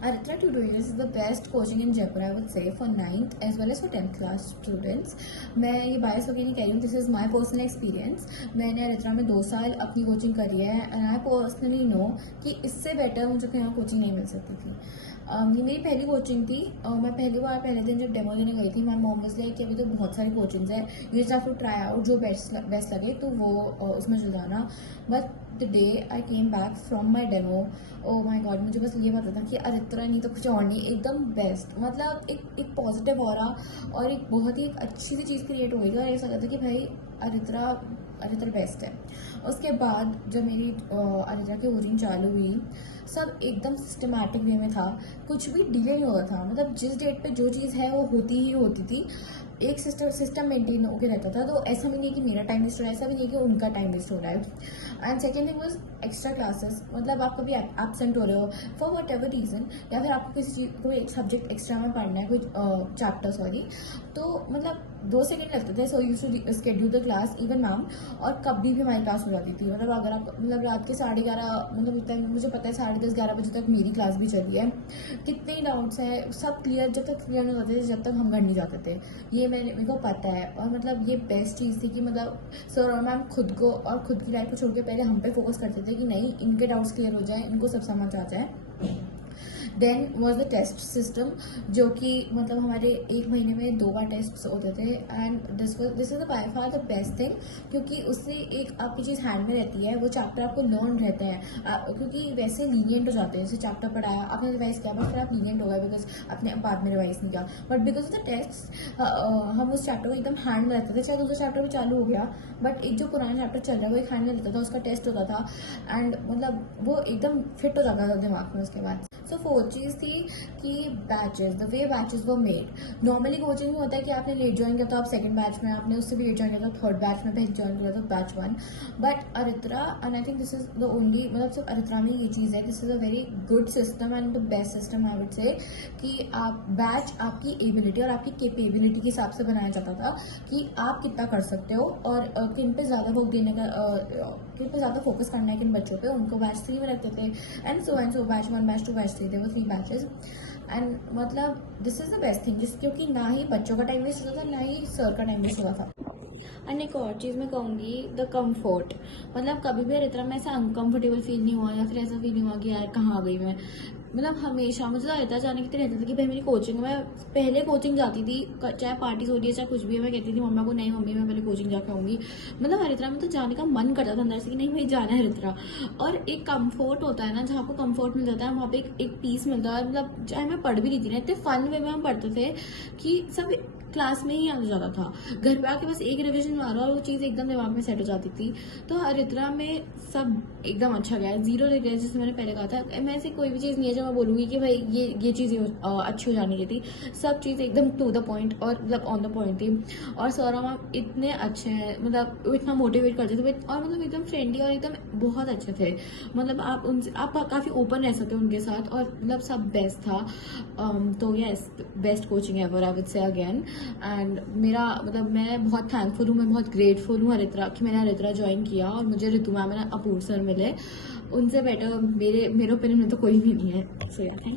Aritra Tutorials is the best coaching in Jaipur, I would say, for 9th as well as for 10th class students. मैं ये बायस होकर नहीं कह रही हूँ, this is my personal experience. मैंने अरित्रा में 2 साल अपनी कोचिंग करी है एंड आई पर्सनली नो कि इससे बेटर मुझे कहीं और कोचिंग नहीं मिल सकती थी. ये मेरी पहली कोचिंग थी. मैं पहले दिन जब डेमो देने गई थी, माई मॉम वाज लाइक कि अभी तो बहुत सारी कोचिंग्स है, you just have to try out, जो बेस्ट लगे तो वो उसमें चल जाना. But the day I came back from my demo, oh my God, मुझे बस ये पता था कि अरित्रा नहीं तो कुछ और नहीं, एकदम बेस्ट. मतलब एक पॉजिटिव ऑरा और एक बहुत ही एक अच्छी सी चीज़ क्रिएट हो गई थी और ऐसा लगा था कि भाई अरित्रा बेस्ट है. उसके बाद जब मेरी अरित्रा की कोचिंग चालू हुई, सब एकदम सिस्टमैटिक वे में था, कुछ भी डिले नहीं होता था. मतलब जिस डेट पे जो चीज़ है वो होती ही होती थी. एक सिस्टम मेंटेन होकर रहता था. तो ऐसा भी नहीं कि मेरा टाइम वेस्ट हो रहा है, ऐसा भी नहीं कि उनका टाइम वेस्ट हो रहा है. And second thing was extra classes. मतलब आप कभी एबसेंट हो रहे हो फॉर वट एवर रीज़न, या फिर आपको किसी चीज़ कोई एक सब्जेक्ट एक्स्ट्रा में पढ़ना है, कोई चैप्टर सॉरी, तो मतलब 2 सेकेंड लगते थे. So use to schedule the class even ma'am, और कभी भी हमारी क्लास हो जाती थी. मतलब अगर आप मतलब रात के 11:30, मतलब इतना मुझे पता है 10:30-11 बजे तक मेरी क्लास भी चली है. कितने डाउट्स हैं सब क्लियर जब तक क्लियर नहीं होते थे, जब तक हम घर नहीं जाते थे. ये मेरे को पता है. और मतलब ये बेस्ट चीज़ थी कि मतलब सर और मैम खुद को और खुद की लाइफ को छोड़ के पहले हम पे फोकस करते थे कि नहीं, इनके डाउट्स क्लियर हो जाए, इनको सब समझ आ जाए. Then was the test system, जो कि मतलब हमारे 1 महीने में 2 बार टेस्ट होते थे. And this is by far the best thing, क्योंकि उससे एक आपकी चीज़ हैंड में रहती है, वो चैप्टर आपको लर्न रहते हैं. क्योंकि वैसे लीनियंट हो जाते हैं, जैसे चैप्टर पढ़ाया आपने रिवाइज किया, बट फिर आप लीनियंट हो गए बिकॉज आपने बाद में रिवाइज नहीं किया. But because of the test हम उस चैप्टर को एकदम हैंड में रखते थे. चाहे दूसरा चैप्टर भी चालू हो गया, बट एक जो पुराना चैप्टर चल रहा है वो एक हैंड में रहता था, उसका टेस्ट होता था एंड मतलब वो एकदम फिट हो जाता था दिमाग में उसके बाद. सो 4th चीज़ थी कि batches, the way batches were made. Normally coaching में होता है कि आपने लेट ज्वाइन किया तो आप 2nd बैच में, आपने उससे भी लेट ज्वाइन किया तो 3rd बैच में, पहले ज्वाइन किया तो batch 1. But Aritra, and I think this is the only, मतलब सिर्फ अरित्रा में ये चीज़ है, this is a very good system and the best system I would say, कि आप बैच आपकी एबिलिटी और आपकी कैपेबिलिटी के हिसाब से बनाया जाता था कि आप कितना कर सकते हो और किन पे ज़्यादा वक्त देने का, किन पे ज़्यादा फोकस करना है किन बच्चों पे, उनको बैच 3 में रखते थे. And so batch 1, batch 2, batch 3, there were 3 batches. And मतलब this is the best thing, क्योंकि ना ही बच्चों का टाइम वेस्ट होता था, ना ही सर का टाइम वेस्ट होता था. एंड एक और चीज़ मैं कहूँगी, द कम्फर्ट. मतलब कभी भी अरित्रा में ऐसा अनकम्फर्टेबल फील नहीं हुआ, या फिर ऐसा फील नहीं हुआ कि यार कहाँ आ गई मैं. मतलब हमेशा मुझे अरित्रा जाने की तरह रहता था कि भाई मेरी कोचिंग, मैं पहले कोचिंग जाती थी, चाहे पार्टीज हो रही है चाहे कुछ भी है, मैं कहती थी मम्मा को, नहीं मम्मी मैं पहले कोचिंग जाके आऊँगी. मतलब अरित्रा में तो जाने का मन करता था अंदर से कि नहीं भाई जाना है अरित्रा. और एक कंफर्ट होता है ना, जहाँ आपको कंफर्ट मिल जाता है वहाँ पे एक पीस मिलता है. मतलब चाहे मैं पढ़ भी रही थी ना, इतने फन वे में हम पढ़ते थे कि सब क्लास में ही याद हो जाता था. घर पे आके बस एक रिविजन मारो और वो चीज़ एकदम दिमाग में सेट हो जाती थी. तो अरित्रा में सब एकदम अच्छा गया, 0 रिग्रेट, जैसे मैंने पहले कहा था. मैं ऐसी कोई भी चीज़ नहीं है जो मैं बोलूँगी कि भाई ये चीज़ अच्छी हो जानी की थी. सब चीज़ एकदम टू द पॉइंट और मतलब ऑन द पॉइंट थी. और सौरभ मैम इतने अच्छे हैं, मतलब वो इतना मोटिवेट करते थे और मतलब एकदम फ्रेंडली और एकदम बहुत अच्छे थे. मतलब आप काफ़ी ओपन रह सकते हो उनके साथ, और मतलब सब बेस्ट था. तो yes, best coaching ever I would say again. And मेरा मतलब मैं बहुत थैंकफुल हूँ, मैं बहुत ग्रेटफुल हूँ अरित्रा कि मैंने अरित्रा ज्वाइन किया और मुझे ऋतु मैम और अपूर्व सर मिले. उनसे बेटर मेरे ओपिनियन में तो कोई भी नहीं है. सो या थैंक यू.